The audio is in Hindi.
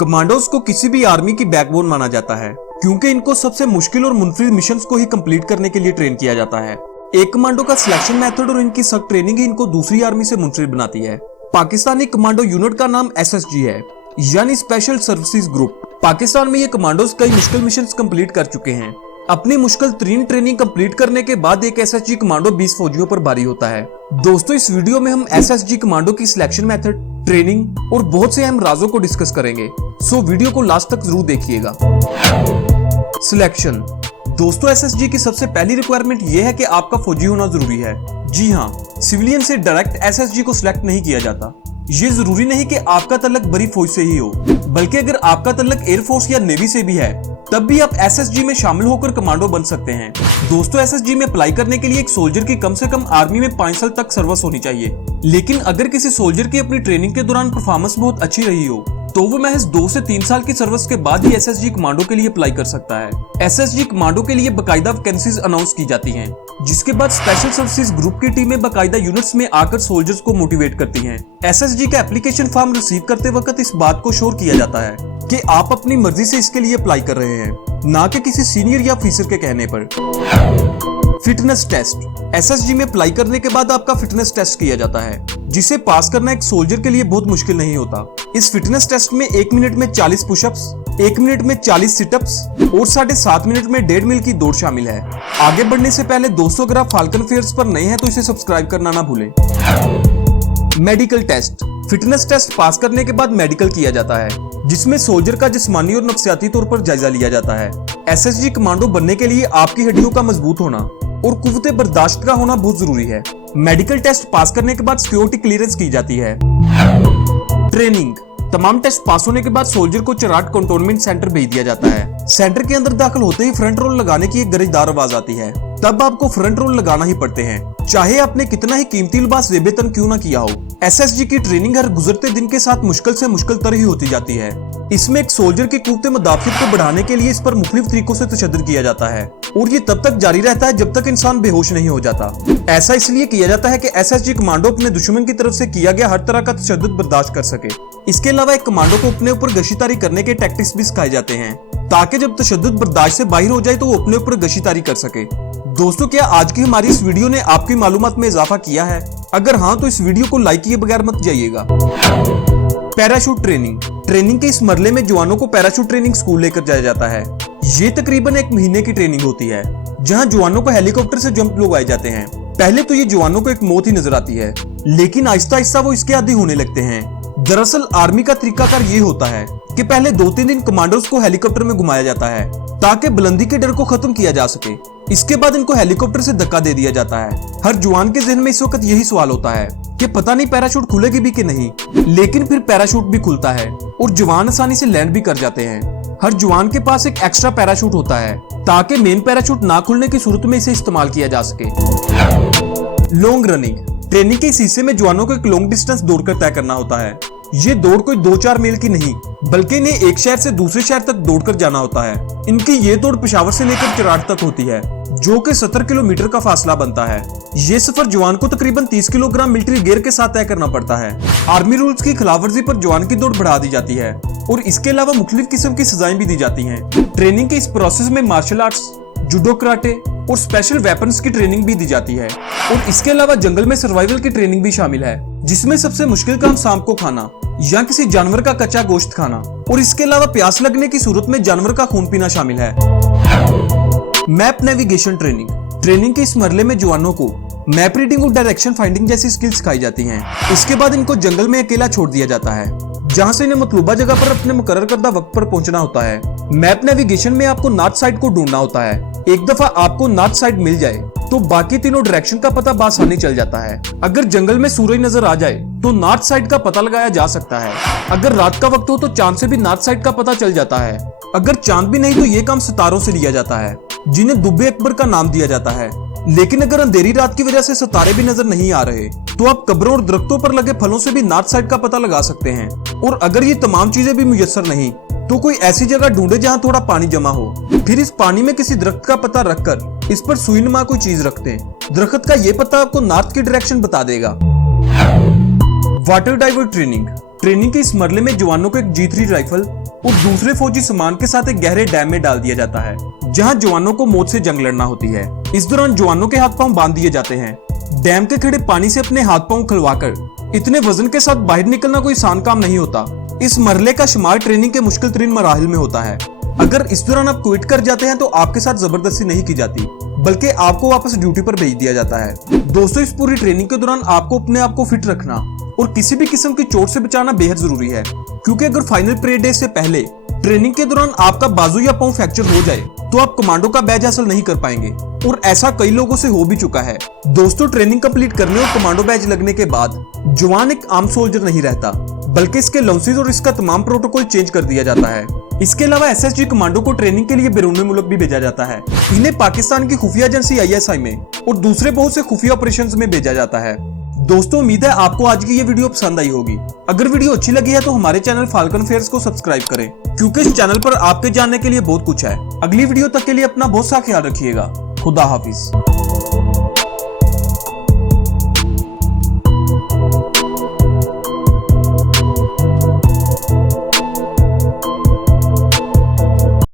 कमांडोज को किसी भी आर्मी की बैकबोन माना जाता है क्योंकि इनको सबसे मुश्किल और मुनफरिद मिशंस को ही कंप्लीट करने के लिए ट्रेन किया जाता है। एक कमांडो का सिलेक्शन मेथड और इनकी सख्त ट्रेनिंग ही इनको दूसरी आर्मी से मुनफरिद बनाती है। पाकिस्तानी कमांडो यूनिट का नाम SSG है, यानी स्पेशल सर्विसेज ग्रुप। पाकिस्तान में ये कमांडोज कई मुश्किल मिशंस कंप्लीट कर चुके हैं। अपनी मुश्किल तरीन ट्रेनिंग कंप्लीट करने के बाद एक SSG कमांडो 20 फौजियों पर भारी होता है। दोस्तों, इस वीडियो में हम SSG कमांडो की सिलेक्शन मेथड, ट्रेनिंग और बहुत से अहम राजों को डिस्कस करेंगे, सो वीडियो को लास्ट तक जरूर देखिएगा। सिलेक्शन। दोस्तों, SSG की सबसे पहली रिक्वायरमेंट यह है कि आपका फौजी होना जरूरी है। जी हाँ, सिविलियन से डायरेक्ट SSG को सिलेक्ट नहीं किया जाता। ये जरूरी नहीं कि आपका तल्लक बड़ी फौज से ही हो, बल्कि अगर आपका तल्लक एयरफोर्स या नेवी से भी है तब भी आप SSG में शामिल होकर कमांडो बन सकते हैं। दोस्तों, SSG में अप्लाई करने के लिए एक सोल्जर की कम से कम आर्मी में 5 साल तक सर्विस होनी चाहिए। लेकिन अगर किसी सोल्जर की अपनी ट्रेनिंग के दौरान परफॉर्मेंस बहुत अच्छी रही हो तो वो महज 2 से 3 साल की सर्विस के बाद ही SSG कमांडो के लिए अप्लाई कर सकता है। SSG कमांडो के लिए बकायदा वैकेंसीज अनाउंस की जाती हैं, जिसके बाद स्पेशल सर्विसेज ग्रुप की टीमें बकायदा यूनिट्स में आकर सोल्जर्स को मोटिवेट करती हैं। SSG का एप्लीकेशन फॉर्म रिसीव करते वक्त इस बात को श्योर किया जाता है कि आप अपनी मर्जी से इसके लिए अप्लाई कर रहे हैं, ना कि किसी सीनियर या ऑफिसर के कहने पर। Fitness test. SSG में अप्लाई करने के बाद आपका फिटनेस टेस्ट किया जाता है, जिसे पास करना एक सोल्जर के लिए बहुत मुश्किल नहीं होता। इस फिटनेस टेस्ट में 1 मिनट में 40 पुशअप्स, 1 मिनट में 40 सिटअप्स और 7.5 मिनट में 1.5 मील की दौड़ शामिल है। आगे बढ़ने से पहले दोस्तों, अगर आप फाल्कन फेयर्स पर नए हैं तो इसे सब्सक्राइब करना ना भूलें। Medical test. Fitness test pass करने के बाद मेडिकल किया जाता है, जिसमें सोल्जर का जिस्मानी और नफ्सियाती तौर पर जायजा लिया जाता है। SSG कमांडो बनने के लिए आपकी हड्डियों का मजबूत होना और कुव्वते बर्दाश्त का होना बहुत जरूरी है। मेडिकल टेस्ट पास करने के बाद सिक्योरिटी क्लियरेंस की जाती है। ट्रेनिंग। तमाम टेस्ट पास होने के बाद सोल्जर को चराट कंटोनमेंट सेंटर भेज दिया जाता है। सेंटर के अंदर दाखिल होते ही फ्रंट रोल लगाने की एक गरजदार आवाज आती है। तब आपको फ्रंट रोल लगाना ही पड़ते हैं, चाहे आपने कितना ही कीमती लिबास जेबेतन क्यों ना किया हो। SSG की ट्रेनिंग हर गुजरते दिन के साथ मुश्किल से मुश्किल तर ही होती जाती है। इसमें एक सोल्जर की कुव्वते मुदाफियत को बढ़ाने के लिए इस पर मुख्तलिफ तरीकों से तशद्दुद किया जाता है और ये तब तक जारी रहता है जब तक इंसान बेहोश नहीं हो जाता। ऐसा इसलिए किया जाता है कि SSG कमांडो अपने दुश्मन की तरफ से किया गया हर तरह का तशद्दुद बर्दाश्त कर सके। इसके अलावा एक कमांडो को अपने ऊपर गशीतारी करने के टैक्टिक्स भी सिखाए जाते हैं, ताकि जब तशद्दुद बर्दाश्त से बाहर हो जाए तो वो अपने ऊपर गशीतारी कर सके। दोस्तों, क्या आज की हमारी इस वीडियो ने आपकी मालूमात में इजाफा किया है? अगर हाँ तो इस वीडियो को लाइक किए बगैर मत जाइएगा। Parachute training. ट्रेनिंग के इस मरले में जवानों को पैराशूट ट्रेनिंग स्कूल लेकर जाया जाता है। ये तकरीबन 1 महीने की ट्रेनिंग होती है, जहां जवानों को हेलीकॉप्टर से जंप लगवाए जाते हैं। पहले तो ये जवानों को एक मौत ही नजर आती है, लेकिन आहिस्ता आहिस्ता वो इसके आदी होने लगते हैं। दरअसल आर्मी का तरीकाकार ये होता है कि पहले 2-3 दिन कमांडोज को हेलीकॉप्टर में घुमाया जाता है ताकि बुलंदी के डर को खत्म किया जा सके। इसके बाद इनको हेलीकॉप्टर से धक्का दे दिया जाता है। हर जवान के जहन में इस वक्त यही सवाल होता है कि पता नहीं पैराशूट खुलेगी भी कि नहीं, लेकिन फिर पैराशूट भी खुलता है और जवान आसानी से लैंड भी कर जाते हैं। हर जवान के पास एक एक्स्ट्रा पैराशूट होता है ताकि मेन पैराशूट ना खुलने की सूरत में इसे इस्तेमाल किया जा सके। Long running. ट्रेनिंग के इस हिस्से में जवानों को एक लॉन्ग डिस्टेंस दौड़कर तय करना होता है। ये दौड़ कोई 2-4 मील की नहीं, बल्कि इन्हें एक शहर से दूसरे शहर तक दौड़कर जाना होता है। इनकी ये दौड़ पेशावर से लेकर चराट तक होती है, जो कि 70 किलोमीटर का फासला बनता है। ये सफर जवान को तकरीबन 30 किलोग्राम मिलिट्री गियर के साथ तय करना पड़ता है। आर्मी रूल्स की खिलाफवर्जी पर जवान की दौड़ बढ़ा दी जाती है और इसके अलावा मुख्तलिफ किस्म की सजाएं भी दी जाती हैं। ट्रेनिंग के इस प्रोसेस में मार्शल आर्ट्स, जूडो, कराटे और स्पेशल वेपन्स की ट्रेनिंग भी दी जाती है और इसके अलावा जंगल में सर्वाइवल की ट्रेनिंग भी शामिल है, जिसमें सबसे मुश्किल काम सांप को खाना या किसी जानवर का कच्चा गोश्त खाना और इसके अलावा प्यास लगने की सूरत में जानवर का खून पीना शामिल है। Map navigation training. ट्रेनिंग के इस मरले में जवानों को मैप रीडिंग और डायरेक्शन फाइंडिंग जैसी स्किल सिखाई जाती हैं। इसके बाद इनको जंगल में अकेला छोड़ दिया जाता है, जहां से इन्हें मतलूबा जगह पर अपने मुकर्रर करदा वक्त पर पहुंचना होता है। मैप नेविगेशन में आपको नॉर्थ साइड को ढूंढना होता है। एक दफा आपको नॉर्थ साइड मिल जाए तो बाकी तीनों डायरेक्शन का पता बासानी चल जाता है। अगर जंगल में सूरज नजर आ जाए तो नॉर्थ साइड का पता लगाया जा सकता है। अगर रात का वक्त हो तो चांद से भी नॉर्थ साइड का पता चल जाता है। अगर चांद भी नहीं तो ये काम सितारों से लिया जाता है, जिन्हें दुब्बे अकबर का नाम दिया जाता है। लेकिन अगर अंधेरी रात की वजह से सितारे भी नजर नहीं आ रहे तो आप कब्रों और दरख्तों पर लगे फलों से भी नॉर्थ साइड का पता लगा सकते हैं। और अगर ये तमाम चीजें भी मुयस्सर नहीं तो कोई ऐसी जगह ढूंढे जहां थोड़ा पानी जमा हो, फिर इस पानी में किसी दरख्त का पता रखकर इस पर सुई नुमा कोई चीज रख दें। दरख्त का ये पता आपको नॉर्थ की डायरेक्शन बता देगा। Water driver training. ट्रेनिंग के इस मरले में जवानों को एक G3 राइफल और दूसरे फौजी सामान के साथ एक गहरे डैम में डाल दिया जाता है, जहां जवानों को मौत से जंग लड़ना होती है। इस दौरान जवानों के हाथ पांव बांध दिए जाते हैं। डैम के खड़े पानी से अपने हाथ पांव खुलवाकर इतने वजन के साथ बाहर निकलना कोई आसान काम नहीं होता। इस मरले का शुमार ट्रेनिंग के मुश्किल तरीन मराहिल में होता है। अगर इस दौरान आप क्विट कर जाते हैं तो आपके साथ जबरदस्ती नहीं की जाती, बल्कि आपको वापस ड्यूटी पर भेज दिया जाता है। दोस्तों, इस पूरी ट्रेनिंग के दौरान आपको अपने आप को फिट रखना और किसी भी किस्म की चोट से बचाना बेहद जरूरी है, क्योंकि अगर फाइनल परेड डे से पहले ट्रेनिंग के दौरान आपका बाजू या पांव फ्रैक्चर हो जाए तो आप कमांडो का बैज हासिल नहीं कर पाएंगे, और ऐसा कई लोगों से हो भी चुका है। दोस्तों, ट्रेनिंग कंप्लीट करने और कमांडो बैज लगने के बाद जवान एक आम सोल्जर नहीं रहता, बल्कि इसके अलाउंसेस और इसका तमाम प्रोटोकॉल चेंज कर दिया जाता है। इसके अलावा एसएसजी कमांडो को ट्रेनिंग के लिए बैरून मुल्क भी भेजा जाता है। इन्हें पाकिस्तान की खुफिया एजेंसी ISI में और दूसरे बहुत से खुफिया ऑपरेशंस में भेजा जाता है। दोस्तों, उम्मीद है आपको आज की ये वीडियो पसंद आई होगी। अगर वीडियो अच्छी लगी है तो हमारे चैनल फाल्कन अफेयर्स को सब्सक्राइब करें, क्योंकि इस चैनल पर आपके जानने के लिए बहुत कुछ है। अगली वीडियो तक के लिए अपना बहुत सा ख्याल रखिएगा। खुदा हाफिज।